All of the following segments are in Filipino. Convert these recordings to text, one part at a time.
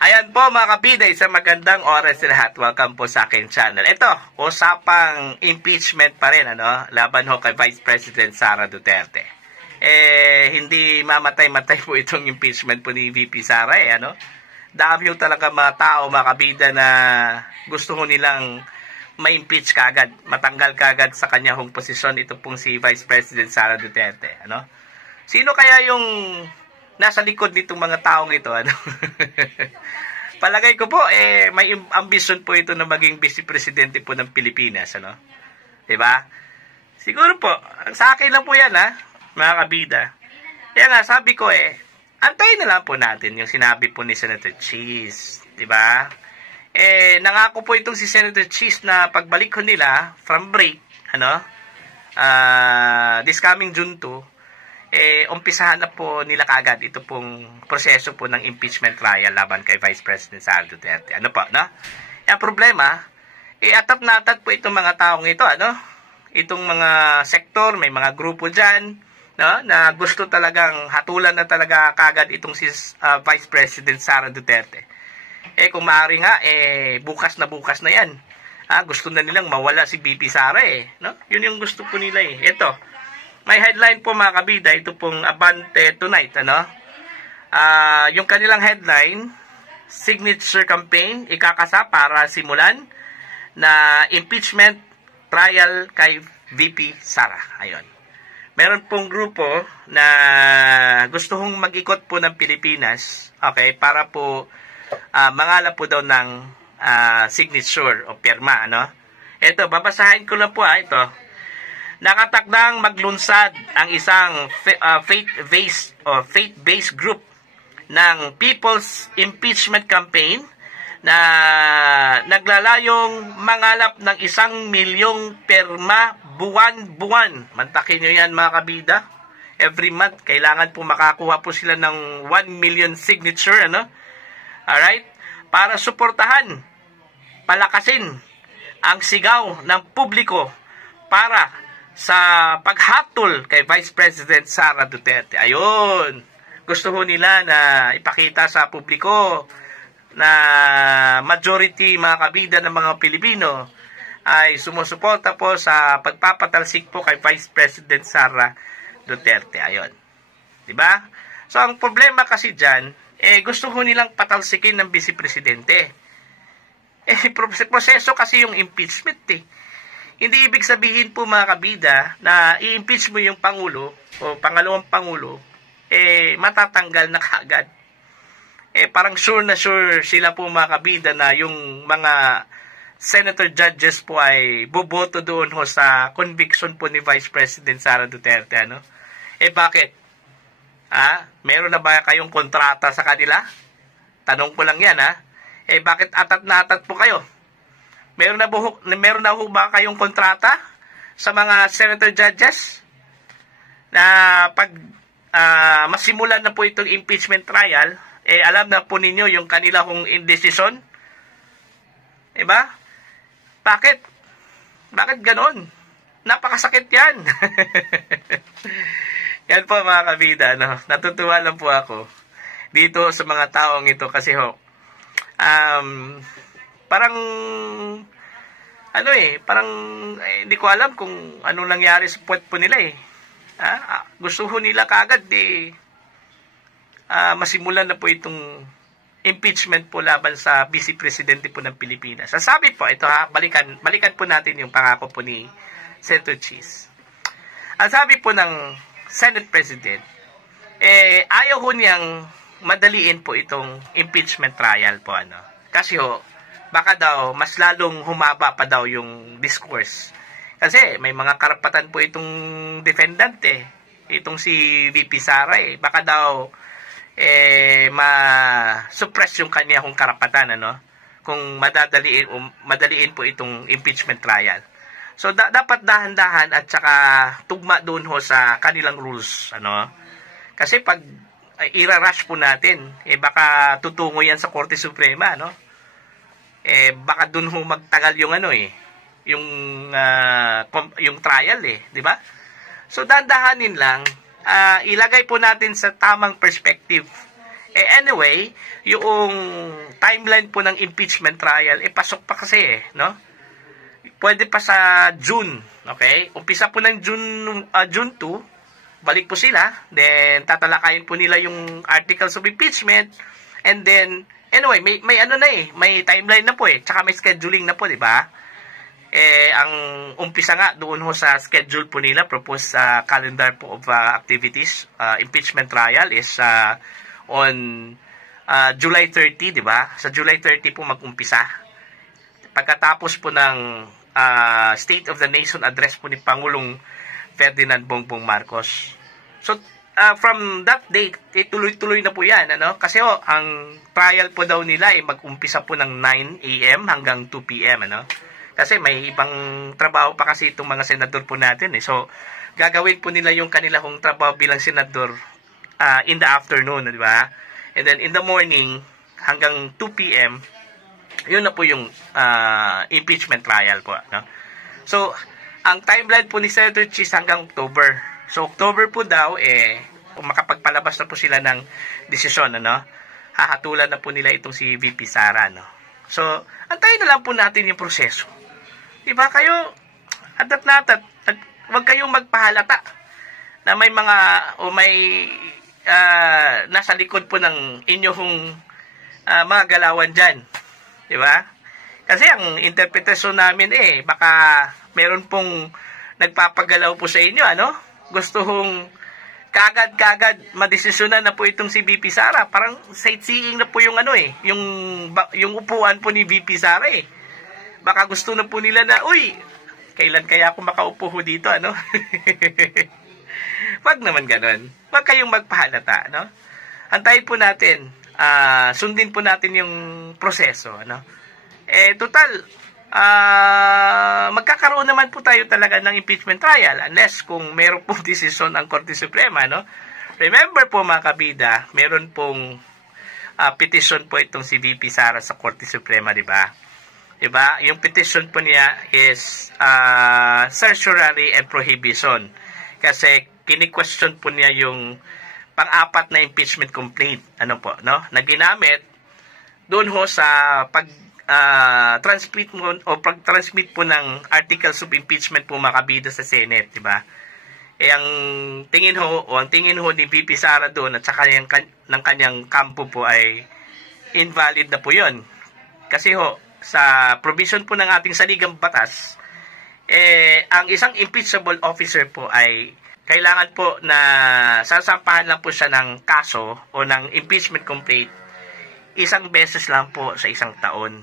Ayan po mga kabida, isang magandang oras sa lahat. Welcome po sa aking channel. Ito, usapang impeachment pa rin, laban ho kay Vice President Sara Duterte. Hindi mamatay-matay po itong impeachment po ni VP Sara, Dami ho talaga mga tao, mga kabida, na gusto ho nilang ma-impeach kagad, matanggal kagad sa kanya hong posisyon ito pong si Vice President Sara Duterte, Sino kaya yung nasa likod nitong mga taong ito, Palagay ko po, may ambisyon po ito na maging vice presidente po ng Pilipinas, Diba? Siguro po, sa akin lang po yan, mga kabida. Kaya nga, sabi ko, antayin na lang po natin yung sinabi po ni Senator Cheese, diba? Nangako po itong si Senator Cheese na pagbalik ko nila from break, this coming June 2, umpisahan na po nila kagad ito pong proseso po ng impeachment trial laban kay Vice President Sara Duterte. Ang problema, atap na atap po itong mga taong ito, Itong mga sektor, may mga grupo dyan, na gusto talagang hatulan na talaga kagad itong si Vice President Sara Duterte. Kung maaari nga, bukas na yan. Gusto na nilang mawala si VP Sara, Yun yung gusto po nila, Ito. May headline po mga kabida, ito pong Abante Tonight, yung kanilang headline, signature campaign, ikakasa para simulan na impeachment trial kay VP Sara. Ayun. Meron pong grupo na gusto hong mag-ikot po ng Pilipinas, para po mangala po daw ng signature o pirma, Ito, babasahin ko lang po, ito. Nakatakdang maglunsad ang isang faith-based group ng People's Impeachment Campaign na naglalayong mangalap ng 1 milyong pirma buwan-buwan. Mantakin nyo yan mga kabida. Every month, kailangan po makakuha po sila ng 1 million signature, Alright? Para suportahan, palakasin ang sigaw ng publiko para sa paghatol kay Vice President Sara Duterte. Ayun. Gusto ho nila na ipakita sa publiko na majority mga kabida ng mga Pilipino ay sumusuporta po sa pagpapatalsik po kay Vice President Sara Duterte. Ayun. Diba? So, ang problema kasi dyan, gusto ho nilang patalsikin ng Vice Presidente. Proseso kasi yung impeachment, Hindi ibig sabihin po mga kabida na i-impeach mo yung Pangulo o pangalawang Pangulo, matatanggal na kaagad. Parang sure na sure sila po mga kabida na yung mga senator judges po ay boboto doon ho sa conviction po ni Vice President Sara Duterte, Bakit? Meron na ba kayong kontrata sa kanila? Tanong ko lang yan, Bakit atat na atat po kayo? Meron na ho ba kayong kontrata sa mga senator judges na pag masimulan na po itong impeachment trial, alam na po ninyo yung kanila kong indecision? Diba? Bakit? Bakit ganon? Napakasakit yan. Yan po mga kabida, Natutuwa lang po ako dito sa mga taong ito kasi parang hindi ko alam kung anong nangyari sa puwet po nila gusto ho nila kagad masimulan na po itong impeachment po laban sa Vice Presidente po ng Pilipinas. Sabi po, ito balikan po natin yung pangako po ni Senator Cheese. Ang sabi po ng Senate President, ayaw ho niyang madaliin po itong impeachment trial po, Kasi baka daw mas lalong humaba pa daw yung discourse. Kasi may mga karapatan po itong defendant itong si VP Sara baka daw ma-suppress yung kanya kung karapatan kung madaliin po itong impeachment trial. So dapat dahan-dahan at saka tugma doon ho sa kanilang rules, Kasi pag ira-rush po natin, baka tutungo yan sa Korte Suprema, baka dun ho magtagal yung yung trial, di ba? So, dandahanin lang, ilagay po natin sa tamang perspective Anyway, yung timeline po ng impeachment trial, pasok pa kasi no? Pwede pa sa June, okay? Umpisa po ng June 2, balik po sila, then tatalakayin po nila yung articles of impeachment, and then, anyway, may ano na may timeline na po tsaka may scheduling na po, di ba? Ang umpisa nga doon ho sa schedule po nila, proposed calendar po of activities, impeachment trial is on July 30, di ba? Sa July 30 po mag-umpisa. Pagkatapos po ng State of the Nation address po ni Pangulong Ferdinand Bongbong Marcos. So, from that date, tuloy-tuloy na po yan, ano? Kasi ang trial po daw nila mag-umpisa po ng 9 a.m. hanggang 2 p.m., ano? Kasi may ibang trabaho pa kasi itong mga senador po natin, So, gagawin po nila yung kanilang trabaho bilang senador in the afternoon, di ba? And then in the morning hanggang 2 p.m. yun na po yung impeachment trial po, no? So, ang timeline po ni Senator Cheese hanggang October. So, October po daw kung makapagpalabas na po sila ng desisyon, ano? Hahatulan na po nila itong si VP Sara, no? So, antayin na lang po natin yung proseso. Di ba kayo, adat natat, huwag kayong magpahalata na may mga nasa likod po ng inyong mga galawan dyan. Di ba? Kasi ang interpretasyon namin baka meron pong nagpapagalaw po sa inyo, ano? Gusto hong kagad madesisyonan na po itong si VP Sara. Parang sightseeing na po yung yung upuan po ni VP Sara Baka gusto na po nila na, uy, kailan kaya ako makaupo ho dito, ano? Wag naman ganun. Wag kayong magpahalata, no? Antayin po natin, sundin po natin yung proseso, ano? Total, magkakaroon naman po tayo talaga ng impeachment trial unless kung meron pong desisyon ang Korte Suprema, no? Remember po mga kabida, meron pong petition po itong si VP Sara sa Korte Suprema, di ba? Diba? Yung petition po niya is certiorari and prohibition. Kasi kini-question po niya yung pang-apat na impeachment complaint. Ano po, no? Na ginamit doon ho sa transmit po ng articles of impeachment po makabida sa Senate, diba? Ang tingin ho ni VP Sara doon at saka ng kanyang kampo po ay invalid na po 'yon. Kasi sa provision po ng ating saligang batas, ang isang impeachable officer po ay kailangan po na sasampahan lang po siya ng kaso o ng impeachment complaint isang beses lang po sa isang taon.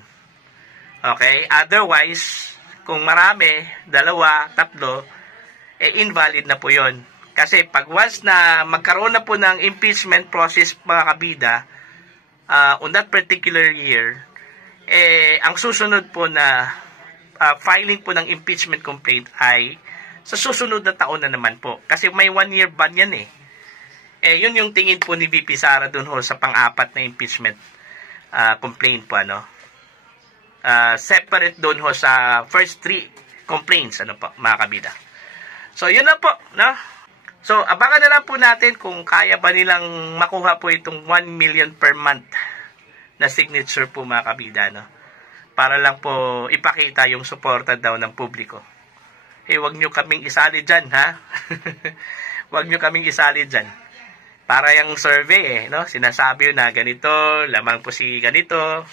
Okay? Otherwise, kung marami, 2, 3, invalid na po yon. Kasi pag once na magkaroon na po ng impeachment process mga kabida, on that particular year, ang susunod po na filing po ng impeachment complaint ay sa susunod na taon na naman po. Kasi may 1-year ban yan yun yung tingin po ni VP Sara dun sa pang-apat na impeachment complaint po, ano. Separate dun sa first 3 complaints, ano po, mga kabida. So, yun na po, no? So, abangan na lang po natin kung kaya ba nilang makuha po itong 1 million per month na signature po mga kabida, no? Para lang po ipakita yung suporta daw ng publiko. Huwag nyo kaming isali dyan, ha? Huwag nyo kaming isali dyan. Para yung survey, no? Sinasabi na ganito, lamang po si ganito.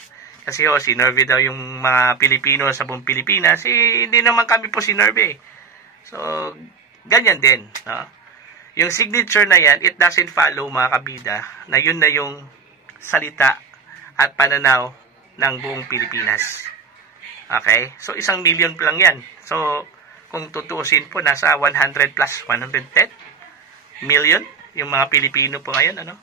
Kasi sinurvey daw yung mga Pilipino sa buong Pilipinas. Hindi naman kami po sinurvey. So, ganyan din, no? Yung signature na yan, it doesn't follow mga kabida na yun na yung salita at pananaw ng buong Pilipinas. Okay? So, 1 million lang yan. So, kung tutuusin po, nasa 100 plus 110 million yung mga Pilipino po ngayon, ano?